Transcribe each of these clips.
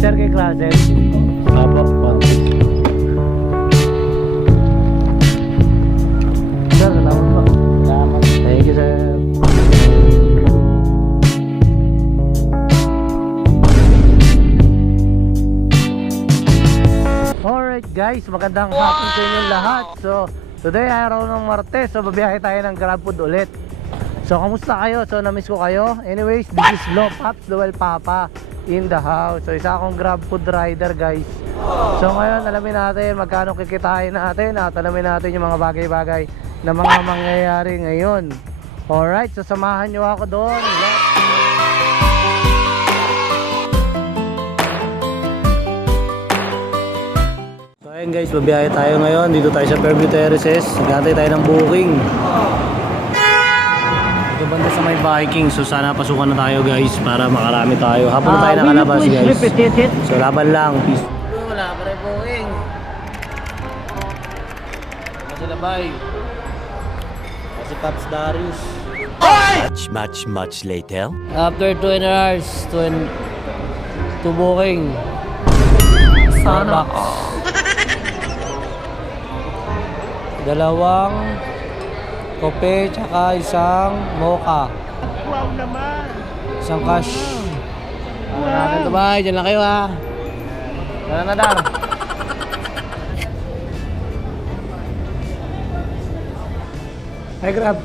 sir kay Classen. Apo, konti. Sir, salamat po. Salamat. Thank you, sir. Alright guys, magandang hapon sa inyong lahat. So, today araw ng Martes. So, babiyahe tayo ng Grab Food ulit. So, kamusta kayo? So, na-miss ko kayo. Anyways, this is Lo Pops Luel Papa in the house. So, isa akong Grab Food rider guys. So, ngayon, alamin natin magkano kikitain natin at alamin natin yung mga bagay-bagay na mga mangyayari ngayon. Alright, so samahan nyo ako doon. So ayun guys, babiyahe tayo ngayon. Dito tayo sa Fairview Terraces. Nagantay tayo ng booking. Ito banda sa may Viking. So sana pasukan na tayo guys para makarami tayo. Hapon na tayo nakalabas guys. So laban lang. Peace. Wala pa rin booking. Masila bay. Si Pops Darius. Much later. After 2 hours, to booking. Starbucks. Dalawang kope tsaka isang mocha. Wow naman. Isang cash. Wow. Ito ba? Diyan lang kayo ha. Tara na dar. Hi Grab.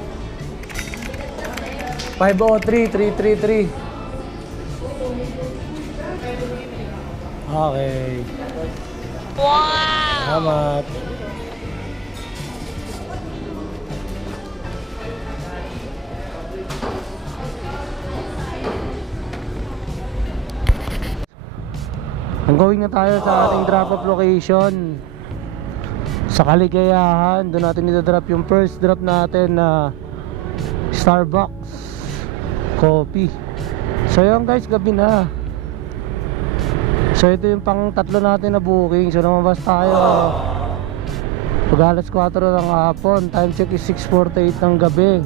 503-333. Okay. Wow. Salamat. Going na tayo sa ating drop-off location sa Kaligayahan. Doon natin i-drop yung first drop natin na Starbucks coffee. So yun guys, gabi na. So ito yung pang tatlo natin na booking. So lumabas tayo pag alas 4 ng hapon. Time check is 6:48 ng gabi.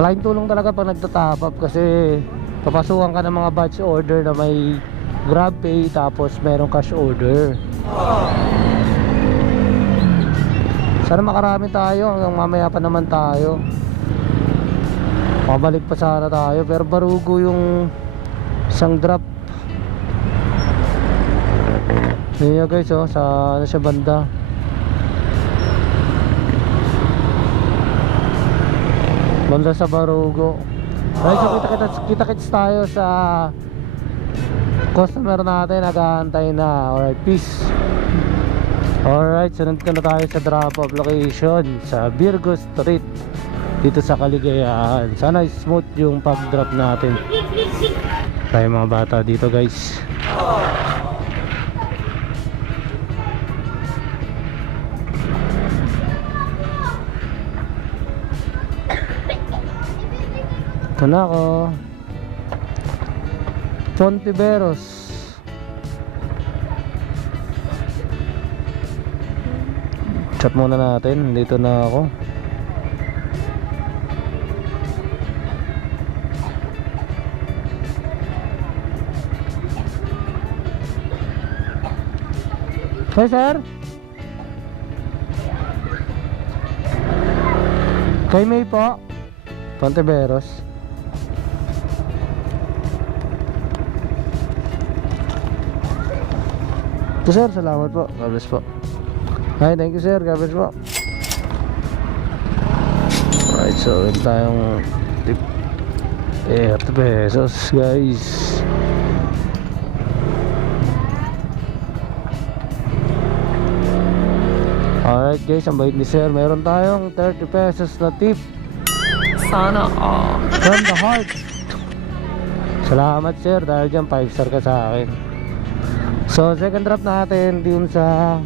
Malaking tulong talaga pag nagta-top up kasi papasukan ka ng mga batch order na may Grab Pay tapos merong cash order. Sana makarami tayo hanggang mamaya pa naman tayo. Mabalik pa sana tayo pero barugo yung isang drop. Yun yun guys oh, sa ano siya banda. Banda sa Barugo. Guys, so kita-kits tayo sa customer natin, nag-aantay na. Alright, peace. Alright, so nandito na tayo sa drop-off location sa Virgo Street dito sa Kaligayahan. Sana smooth yung pag-drop natin. Tayo mga bata dito guys. Ito na ako. Fontiveros. Chat muna natin. Dito na ako. Hey sir. Kay May po. Fontiveros. Ito sir, salamat po. God bless po. Hi, thank you sir, God bless po. Alright, so ito tayong tip 30 pesos guys. Alright guys, ang bait ni sir. Meron tayong 30 pesos na tip. Sana from the heart. Salamat sir, dahil dyan 5 star ka sa akin. So second drop natin dun sa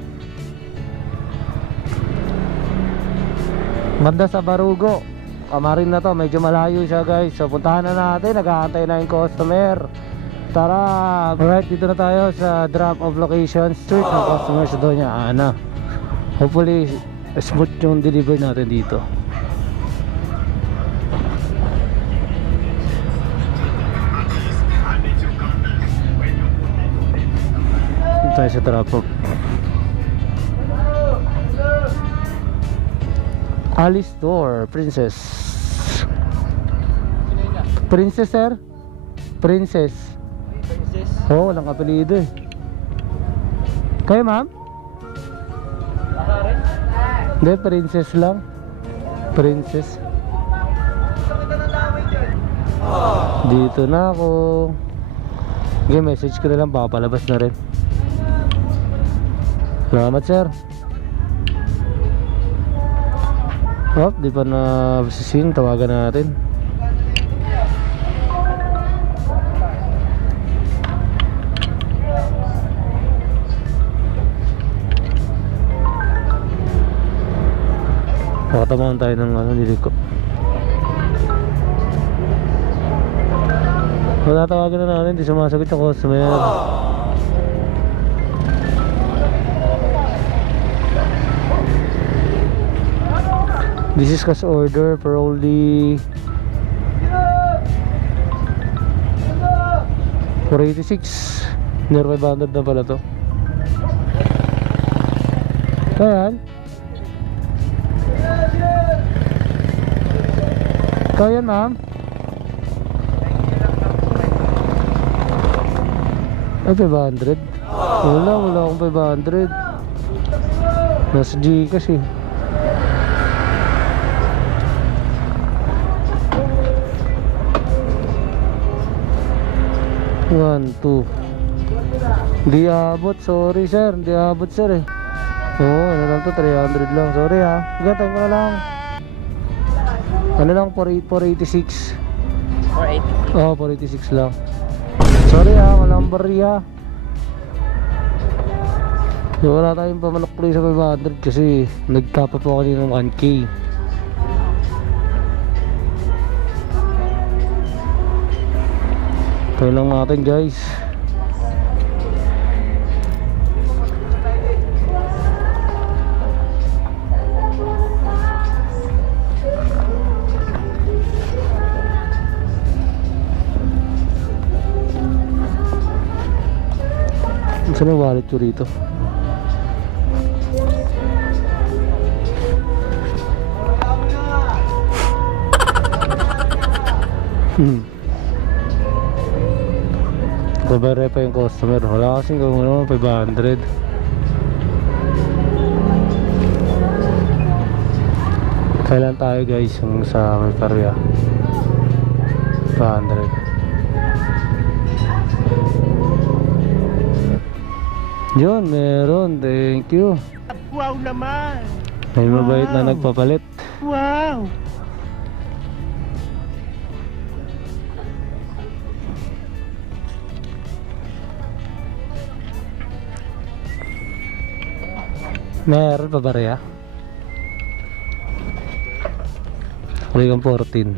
banda sa Barugo. Kamarin na to, medyo malayo siya guys. So puntahan na natin, nag-aantay na yung customer. Tara! Alright, dito na tayo sa drop of location street ng customer sa Doña Ana. Hopefully smooth yung deliver natin dito. tayo sa drop-off. Alice Store, Princess. Princess, sir? Princess. Oo, walang apelido eh. Kayo, ma'am? Hindi, Princess lang. Princess. Dito na ako. Okay, message ko na lang, papalabas na rin. Salamat, sir. Oh, di pa na sising, tawagan natin. Nakatamaan tayo ng ano, niliko. Wala, tawagan na natin, di sumasagot yung customer. This is cash order for only 486. Near 500 na pala to. Ayan. Ikaw yan, ma'am? Ay, 500. Wala akong 500. Nasa Gcash eh. One, two. Di abot, sorry sir. Di abot sir eh. Oo, ano lang to, 300 lang. Sorry ha. Gatay mo na lang. Ano lang, 486. 480. Oo, 486 lang. Sorry ha, walang barya. Wala tayong pamanukli sa 500 kasi nagtapa po kanina ng 1K. Tayo lang natin guys. Saan yung wallet ko rito? Babare pa yung customer. Wala kasing kung ano, 500. Kailan tayo guys yung sa may parya? 500. Yun, meron. Thank you. Wow naman! May mabait na nagpapalit. Wow! Meron pa ba rin? Huli kang 14.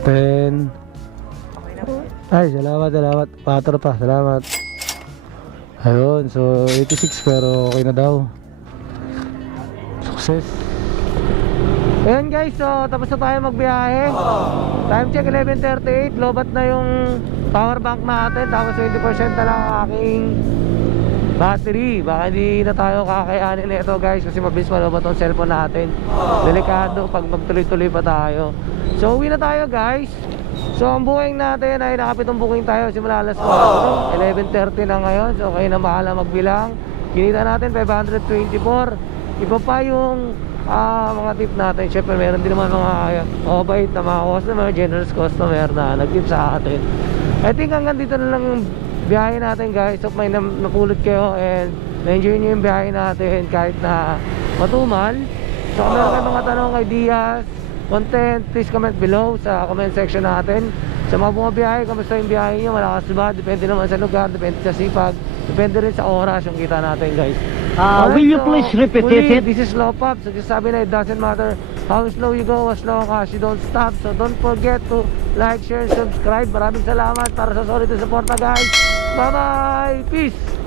Pen. Ay, salamat. Patro pa, salamat. Ayun, so 86 pero okay na daw. Success. Ayan guys, so tapos na tayo magbiyahe. Time check 11:38. Lobat na yung power bank natin. Tapos 20% na lang ang aking battery. Baka hindi na tayo kakayanin nito guys, kasi mabilis malobat ang cellphone natin. Delikado pag magtuloy-tuloy pa tayo. So uwi na tayo guys. So ang booking natin ay nakapitong booking tayo simula alas 4. 11:30 na ngayon. So kayo na bahala magbilang. Kinita natin 524. Iba pa yung mga tip natin. Siyempre meron din naman mga mabait na mga customer, generous customer na nag-tip sa atin. I think hanggang dito na lang yung biyahe natin guys. So may napulot kayo and na-enjoy nyo yung biyahe natin kahit na matumal. So kung meron kayo mga tanong, ideas, content, please comment below sa comment section natin. Sa mga bumabiyahe, kamusta yung biyahe nyo, malakas ba? Depende naman sa lugar, depende sa sipag, depende rin sa oras yung kita natin guys. Will you please repeat it? This is slow pop. So sabi na it doesn't matter how slow you go, as long as you don't stop. So don't forget to like, share, subscribe. Maraming salamat para sa solid na suporta guys. Bye bye, peace.